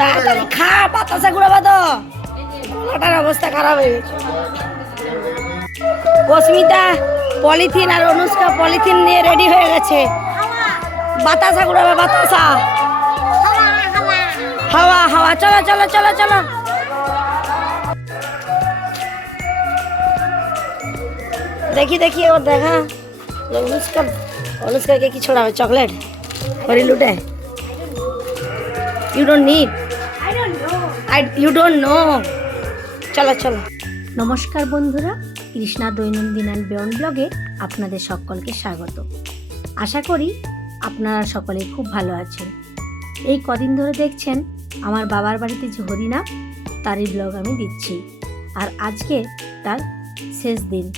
তাড়াতাড়ি খা, বাতাসা ঘুরাবা তো, গলাটার অবস্থা খারাপ হয়ে গেছে। অস্মিতা পলিথিন আর অনুষ্কা পলিথিন নিয়ে রেডি হয়ে গেছে। বাতাসা ঘুরাবে, বাতাসা, হাওয়া হাওয়া। চলো চলো চলো চলো। দেখি দেখি ওর দেখা। অনুষ্কাকে কি ছড়াবে? চকলেট হরি লুটে? You don't need, you don't know. চলো চলো। নমস্কার বন্ধুরা, কৃষ্ণা দৈনন্দিন অ্যান্ড বিয়ন্ড ব্লগে আপনাদের সকলকে স্বাগত। আশা করি আপনারা সকলে খুব ভালো আছেন। এই কদিন ধরে দেখছেন আমার বাবার বাড়িতে যে হরিনাম, তারই ব্লগ আমি দিচ্ছি। আর আজকে তার শেষ দিন।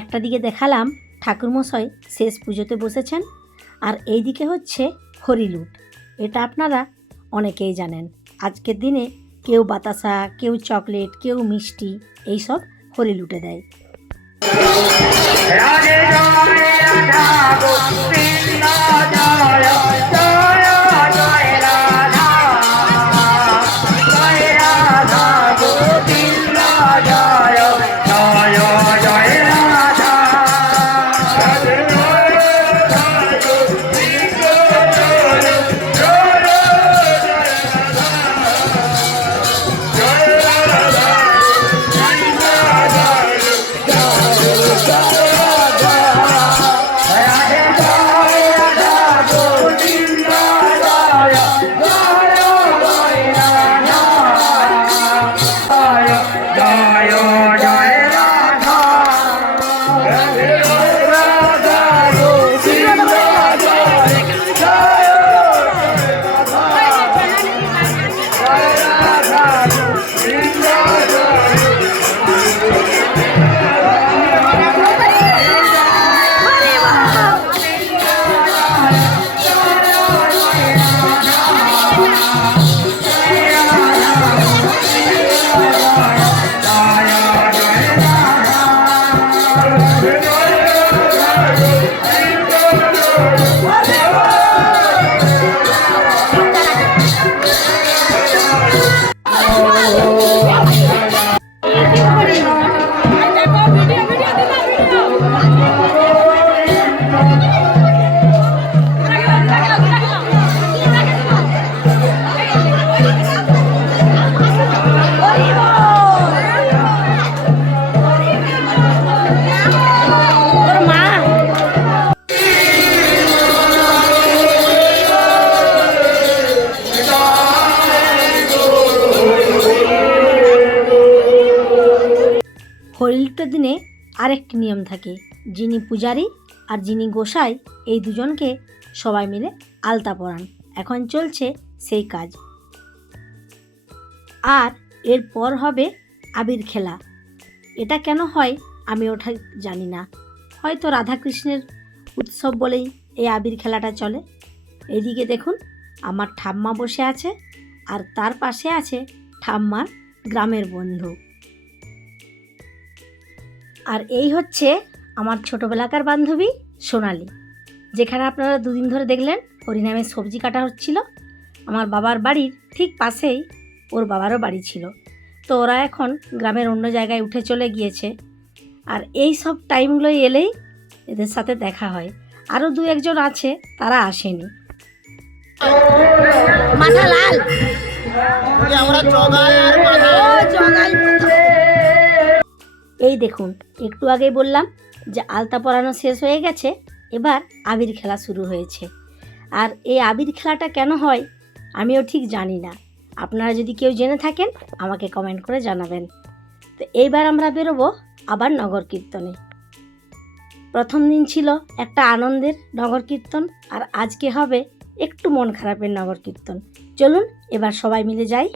একটা দিকে দেখালাম ঠাকুরমশাই শেষ পুজোতে বসেছেন, আর এই দিকে হচ্ছে হরিলুট। এটা আপনারা অনেকেই জানেন। আজকের দিনে কেউ বাতাসা, কেউ চকলেট, কেউ মিষ্টি, এইসব হরিলুটে দেয়। হরিলুটের দিনে আরেকটি নিয়ম থাকে। যিনি পূজারী আর যিনি গোসাই, এই দুজনকে সবাই মিলে আলতা পরান। এখন চলছে সেই কাজ। আর এরপর হবে আবির খেলা। এটা কেন হয় আমি ওটা জানি না, হয়তো রাধাকৃষ্ণের উৎসব বলেই এই আবির খেলাটা চলে। এদিকে দেখুন আমার ঠাম্মা বসে আছে, আর তার পাশে আছে ঠাম্মার গ্রামের বন্ধু। আর এই হচ্ছে আমার ছোটোবেলাকার বান্ধবী সোনালি, যেখানে আপনারা দুদিন ধরে দেখলেন হরিনামের সবজি কাটা হচ্ছিল। আমার বাবার বাড়ির ঠিক পাশেই ওর বাবারও বাড়ি ছিল, তো ওরা এখন গ্রামের অন্য জায়গায় উঠে চলে গিয়েছে। আর এই সব টাইমগুলো এলেই এদের সাথে দেখা হয়। আরও দু একজন আছে, তারা আসেনি। মাথা লাল, এই দেখুন একটু আগেই বললাম যে আলতা পরানো শেষ হয়ে গেছে, এবার আবির খেলা শুরু হয়েছে। আর এই আবির খেলাটা কেন হয় আমিও ঠিক জানি না, আপনারা যদি কেউ জেনে থাকেন আমাকে কমেন্ট করে জানাবেন। তো এইবার আমরা বেরোবো আবার নগর কীর্তনে। প্রথম দিন ছিল একটা আনন্দের নগর কীর্তন, আর আজকে হবে একটু মন খারাপের নগর কীর্তন। চলুন এবার সবাই মিলে যাই।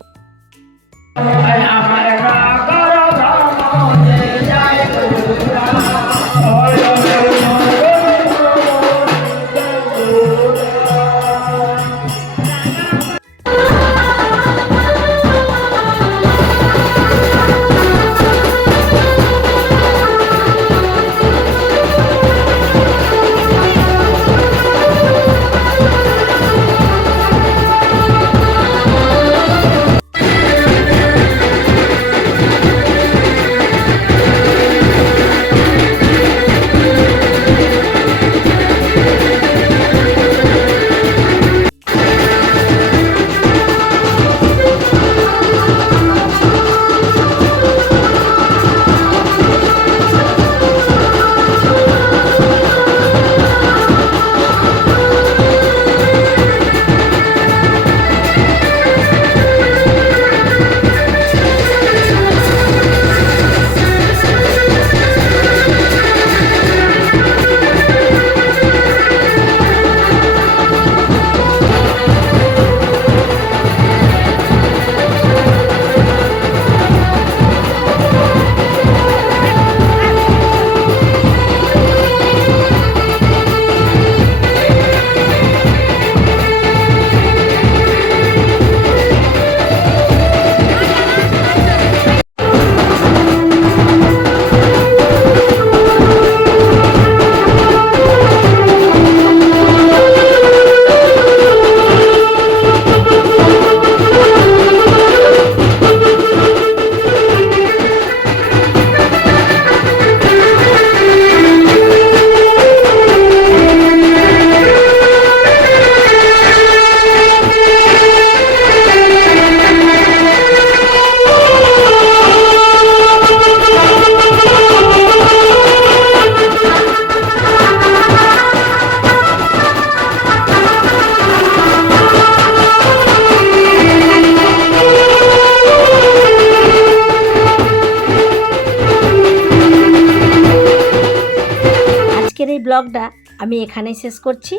আজকের এই ব্লগটা আমি এখানেই শেষ করছি।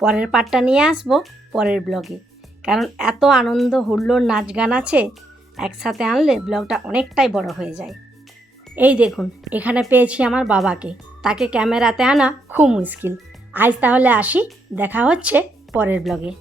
পরের পার্টটা নিয়ে আসবো পরের ব্লগে, কারণ এত আনন্দ হুল্লোড় নাচ গান আছে, একসাথে আনলে ব্লগটা অনেকটাই বড় হয়ে যায়। এই দেখুন এখানে পেয়েছি আমার বাবাকে, তাকে ক্যামেরাতে আনা খুব মুশকিল। আজ তাহলে আসি, দেখা হচ্ছে পরের ব্লগে।